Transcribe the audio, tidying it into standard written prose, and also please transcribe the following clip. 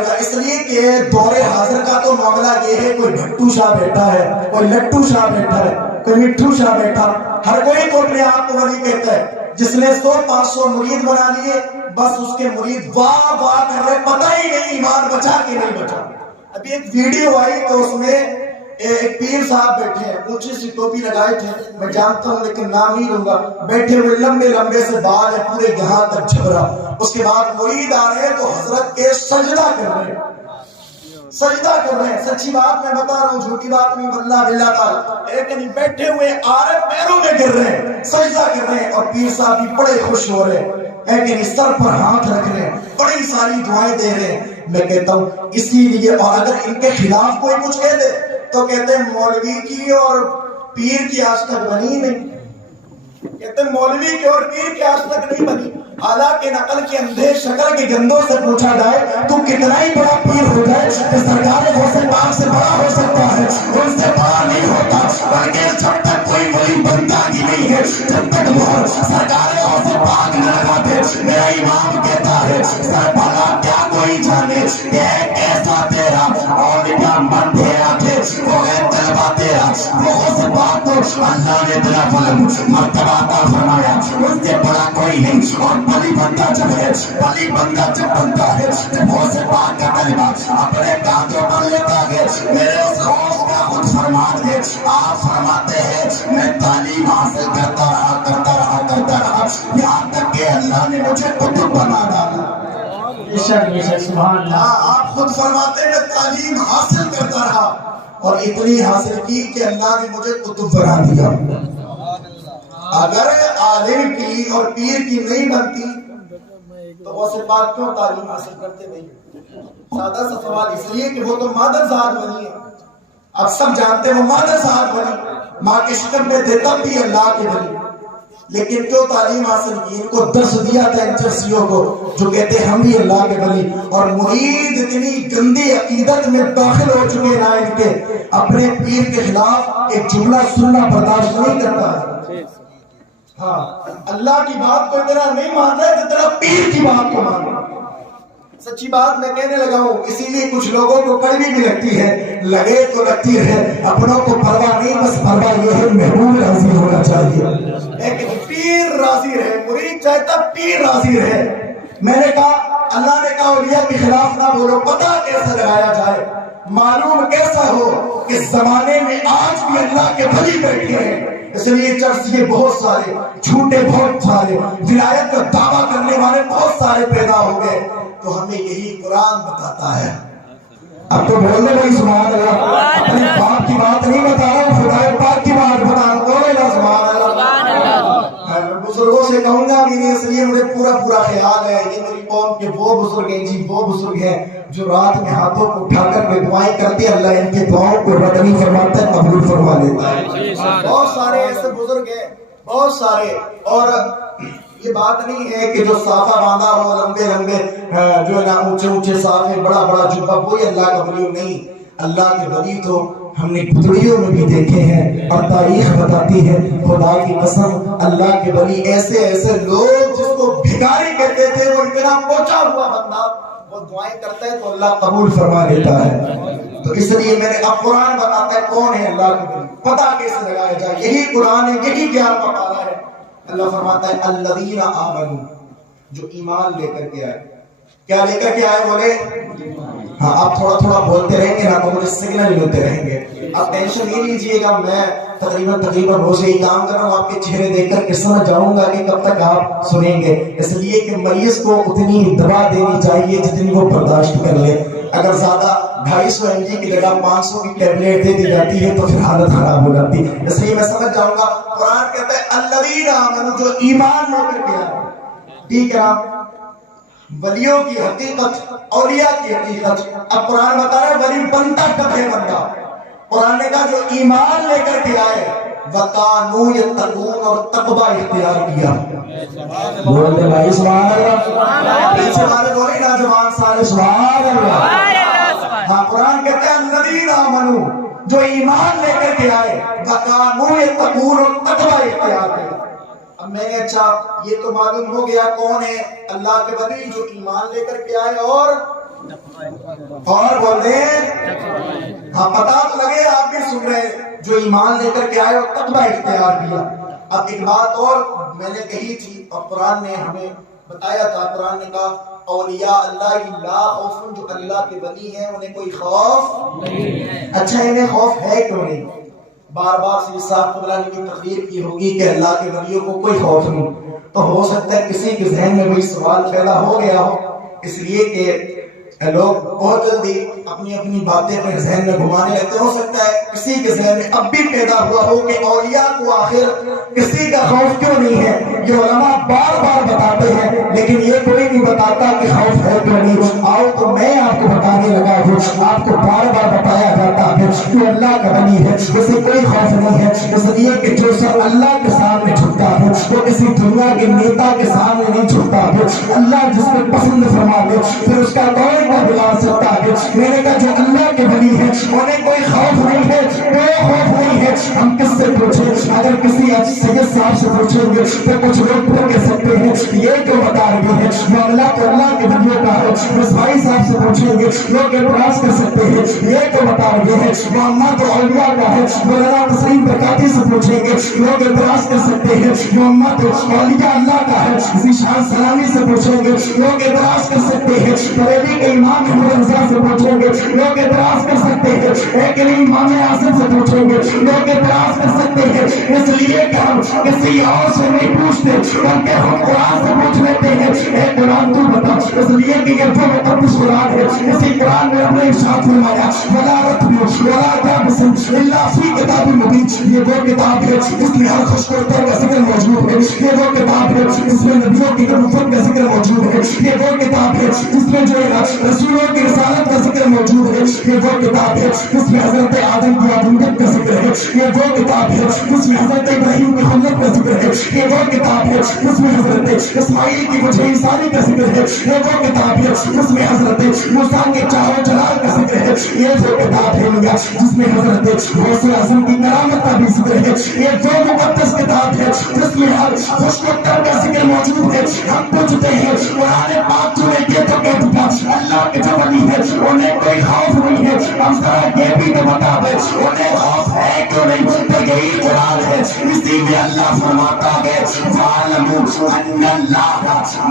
لگائے گا، اس لیے کہ دور حاضر کا تو معاملہ یہ ہے، کوئی بھٹو شاہ بیٹھا ہے، کوئی لٹو شاہ بیٹھا ہے، کوئی مٹھو شاہ بیٹھا، ہر کوئی تو اپنے آپ کو ولی کہتا ہے۔ جس نے 100-500 مرید بنا لیے، بس اس کے مرید واہ واہ کر رہے، پتہ ہی نہیں ایمان بچا کہ نہیں بچا۔ ابھی ایک ویڈیو آئی تو اس میں ایک پیر صاحب بیٹھے ہیں، اونچی سی ٹوپی لگائے تھے، میں جانتا ہوں لیکن نام نہیں لوں گا، بیٹھے ہوئے لمبے لمبے سے بال ہیں پورے یہاں تک جھبرا، اس کے بعد مرید آ رہے ہیں تو حضرت کے سجدہ کر رہے ہیں، سجدہ کر رہے ہیں، سچی بات میں بتا رہا ہوں، جھوٹی بات نہیں، واللہ باللہ تعالی، لیکن بیٹھے ہوئے آ رہے پیروں میں گر رہے ہیں، سجدہ کر رہے ہیں، اور پیر صاحب بھی بڑے خوش ہو رہے ہیں، لیکن سر پر ہاتھ رکھ رہے ہیں، بڑی ساری دعائیں دے رہے ہیں۔ میں کہتا ہوں اسی لیے، اور اگر ان کے خلاف کوئی کچھ کہہ دے تو کہتے ہیں مولوی کی اور پیر کی آج تک بنی نہیں، کہتے ہیں مولوی کی اور پیر کی آج تک نہیں بنی۔ حالانکہ نقل کے اندھے شکل کے گندوں سے پوچھا جائے تو کتنا ہی بڑا پیر ہو جائے کہ سرکار غوث پاک سے بڑا ہو سکتا ہے، ان سے بڑا نہیں ہوتا، بلکہ جب تک کوئی ولی بنتا ہی نہیں ہے، جب تک مہر سرکار غوث پاک نہ لگاتے، میرا امام کہتا ہے سر بھلا کیا کوئی جانے کہ ایسا تیرا اور کیا من پھیرا تھے، وہ ہے طلبہ تیرا، وہ غوث پاک کو اللہ نے دلا فلم مرتبہ عطا فرمایا، اس سے بڑا کوئی نہیں۔ اور بلی بندہ جب ہے، بلی بندہ جب بنتا ہے، جب غوث پاک کا کلمہ اپنے کانوں پر لیتا ہے، میرے اس غوث کا خود فرمان ہے، آپ فرماتے ہیں میں تعلیم حاصل کرتا رہا یہاں تک کہ اللہ نے مجھے قطب بنا ڈالا۔ سبحان اللہ، آپ خود فرماتے ہیں میں تعلیم حاصل کرتا رہا اور اتنی حاصل کی کہ اللہ نے مجھے قطب بنا دیا۔ اگر عالم کی اور پیر کی نہیں بنتی تو غوث پاک کیوں تعلیم حاصل کرتے نہیں؟ سادہ سا سوال، اس لیے کہ وہ تو مادر ذات بنی ہے، اب سب جانتے ہیں وہ مادر ذات بنی، ماں کے شکم میں تھے تب بھی اللہ کے بنی، لیکن کیوں تعلیم حاصل کی؟ ان کو درس دیا تھا ان چرسیوں کو جو کہتے ہیں ہم بھی اللہ کے بنی، اور مرید اتنی گندی عقیدت میں داخل ہو چکے نا ان کے، اپنے پیر کے خلاف ایک جملہ سننا برداشت نہیں کرتا ہے۔ ہاں، اللہ کی بات کو اتنا نہیں مانتا ہے جتنا پیر کی بات کو مانتا ہے۔ سچی بات میں کہنے لگا ہوں، اسی لیے کچھ لوگوں کو کڑوی بھی لگتی ہے، لگے تو لگتی ہے، اپنوں کو پرواہ نہیں، بس پرواہ یہ ہے محبوب راضی ہونا چاہیے، لیکن پیر راضی رہے، مرید چاہتا پیر راضی رہے۔ میں نے کہا اللہ نے کہا اولیاء کے خلاف نہ بولو، پتہ کیسے لگایا جائے، معلوم کیسا ہو کہ زمانے میں آج بھی اللہ کے ولی بیٹھے ہیں، اس لیے چرسیے بہت سارے، جھوٹے بہت سارے، ولایت کا دعویٰ کرنے والے بہت سارے پیدا ہو گئے، تو ہمیں یہی قرآن بتاتا ہے۔ اب تو بولنے بھائی سبحان اللہ، اپنے باپ کی بات نہیں بتا رہا ہوں، خدا پاک کی بات بتا رہا ہوں، بولے نا سبحان اللہ۔ میں بزرگوں سے کہوں گا بھی نہیں، اس لیے مجھے پورا خیال ہے یہ میری قوم کے وہ بزرگ ہیں جی، وہ بزرگ ہیں جو رات میں ہاتھوں کو اٹھا کر دعائیں کرتے ہیں، اللہ ان کے دعاؤں کو رد نہیں فرماتا ہے، قبول فرما لیتا ہے۔ بہت سارے ایسے بزرگ ہیں، بہت سارے، اور یہ بات نہیں ہے کہ جو صافہ باندھا ہو، لمبے لمبے جو ہے نا اونچے اونچے صافے، بڑا بڑا جبہ، کوئی اللہ کا ولی نہیں۔ اللہ کے ولی تو ہم نے پتڑیوں میں بھی دیکھے ہیں، اور تاریخ بتاتی ہے، خدا کی قسم اللہ کے ولی ایسے ایسے لوگ جس کو بھکاری کہتے تھے، وہ اتنا پہنچا ہوا بندہ، وہ دعائیں کرتا ہے تو اللہ قبول فرما لیتا ہے۔ تو اس لیے میں نے اب قرآن بتاتا ہے کون ہے اللہ کے ولی، پتہ کیسے لگایا جائے، یہی قرآن ہے، یہی 11واں پارہ ہے۔ اللہ فرماتا ہے الذین آمنوا، جو ایمان لے کر کے آئے، کیا لے کر کے آئے بولے؟ ہاں، آپ تھوڑا بولتے رہیں گے نا تو مجھے سگنل ملتے رہیں گے، اب ٹینشن نہیں لیجئے گا، میں تقریباً روز یہی کام کر رہا ہوں، آپ کے چہرے دیکھ کر سمجھ جاؤں گا کہ کب تک آپ سنیں گے، اس لیے کہ مریض کو اتنی دوا دینی چاہیے جتنی وہ برداشت کر لے، اگر زیادہ 250 mg کی جگہ 500 کی ٹیبلیٹ دے دی جاتی ہے تو پھر حالت خراب ہو جاتی ہے، اس لیے میں سمجھ جاؤں گا۔ قرآن کہتا ہے الذین آمنوا، جو ایمان لے کر کے آئے، ٹھیک ہے، ولیوں کی حقیقت، اولیاء کی حقیقت۔ اب قرآن بتا رہا ہے ولی بنتا کب ہے بندہ، قرآن نے کہا جو ایمان لے کر کے آئے، وَقَانُوا يَتَّقُونَ، اور تقوی اختیار کیا۔ بولتے بھائی سبحان اللہ، پیچھے والے بولے نوجوان سارے سبحان اللہ۔ ہاں، قرآن کہتے ہیں الذین آمنوا، جو ایمان لے کر کے آئے، وَقَانُوا يَتَّقُونَ، اور تقوی اختیار کیا۔ اب میں نے اچھا یہ تو معلوم ہو گیا کون ہے اللہ کے ولی، جو ایمان لے کر کے آئے اور اور بول دیں ہاں پتا تو لگے آپ بھی سن رہے جو ایمان لے کر کے آئے اور تقوی اختیار کیا. اب ایک بات اور میں نے کہی تھی اور قرآن نے ہمیں بتایا تھا. قرآن نے کہا اولیاء اللہ لا خوف, جو اللہ کے ولی ہیں انہیں کوئی خوف نہیں ہے. اچھا انہیں خوف ہے کیوں نہیں؟ بار بار سید صاحب قبلہ نے بھی تقریر کی ہوگی کہ اللہ کے ولیوں کو کوئی خوف نہیں. تو ہو سکتا ہے کسی کے ذہن میں وہی سوال پیدا ہو گیا ہو, اس لیے کہ لوگ بہت جلدی اپنی اپنی باتیں اپنے ذہن میں گھمانے لگتے. ہو سکتا ہے کسی کے ذہن میں اب بھی پیدا ہوا ہو کہ اولیاء کو آخر کسی کا خوف کیوں نہیں ہے. یہ علماء بار بار بتاتے ہیں لیکن یہ کوئی نہیں بتاتا کہ خوف ہے کیوں نہیں. آؤ تو میں آپ کو بتانے لگا ہوں, آپ کو بار بار بتایا جاتا ہے کہ اللہ کا ولی ہے اسے کوئی خوف نہیں ہے, اس لیے کہ جو سب اللہ کے سامنے جھکتا ہے وہ کسی دنیا کے نیتا کے سامنے نہیں جھکتا ہے. اللہ جس کو پسند فرما دے پھر اس کا کوئی نہ بلا سکتا ہے. میں نے کہا جو اللہ کے ولی ہے انہیں کوئی خوف نہیں ہے, کوئی خوف نہیں ہے. ہم کس سے پوچھیں؟ اگر کسی سید صاحب سے پوچھیں گے تو کچھ لوگ تو کہہ سکتے ہیں یہ کیوں بتا رہے ہیں معاملہ تو اللہ کے ولیوں کا ہے. رسوائی صاحب سے پوچھیں گے لوگ اعتراض کر سکتے ہیں یہ کیوں بتا رہے ہیں معاملہ تو اولیاء کا ہے. مولانا تسلیم برکاتی سے پوچھیں گے لوگ اعتراض کر سکتے ہیں معاملہ تو اولیاء اللہ کا ہے. ذیشان سلامی سے پوچھیں گے لوگ اعتراض کر سکتے ہیں. بریلی کے امام رضا سے پوچھیں گے لوگ اعتراض کر سکتے ہیں. ایک امام اعظم سے پوچھیں گے لوگ اعتراض کر سکتے ہیں. اس لیے کہ ہم کسی اور سے نہیں پوچھتے بلکہ ہم قرآن سے پوچھ لیتے ہیں اے قرآن تو بتا. اس لیے کہ یہ تو مقدس قرآن ہے. اسی قرآن میں اپنے ارشاد فرمایا ولا رتب ولا تابس الا فی کتاب مبین. یہ وہ کتاب ہے جس میں ہر خوش کا ذکر موجود ہے. یہ وہ کتاب ہے جس میں نبیوں کی نبوت کا ذکر موجود ہے. یہ وہ کتاب ہے جس میں جو رسولوں کی رسالت کا ذکر موجود ہے. یہ وہ کتاب ہے جس میں حضرت آدم کی آدمیت کا ذکر ہے. یہ وہ کتاب ہے جس میں حضرت ابراہیم کی خلت کا ذکر ہے. یہ وہ کتاب ہے جس میں حضرت اسماعیل کی وجہ انسانی کا ذکر ہے. یہ وہ کتاب ہے جس میں حضرت موسیٰ کے چاروں جلال کا ذکر ہے. یہ وہ کتاب ہے جس میں حضرت غوث اعظم کی کرامت کا بھی ذکر ہے. یہ وہ مقدس کتاب ہے جس میں ہر خوش کا ذکر موجود ہے. ہم پوچھتے ہیں قرآن پاک جو ہے یہ تو کہتا اللہ کے جو ولی ہے انہیں کوئی خوف نہیں ہے. ہم ذرا یہ بھی تو بتا دیں انہیں خوف ہے کیوں نہیں. تو یہی قرآن ہے اسی میں اللہ فرماتا ہے وَاعْلَمُوا أَنَّ اللَّهَ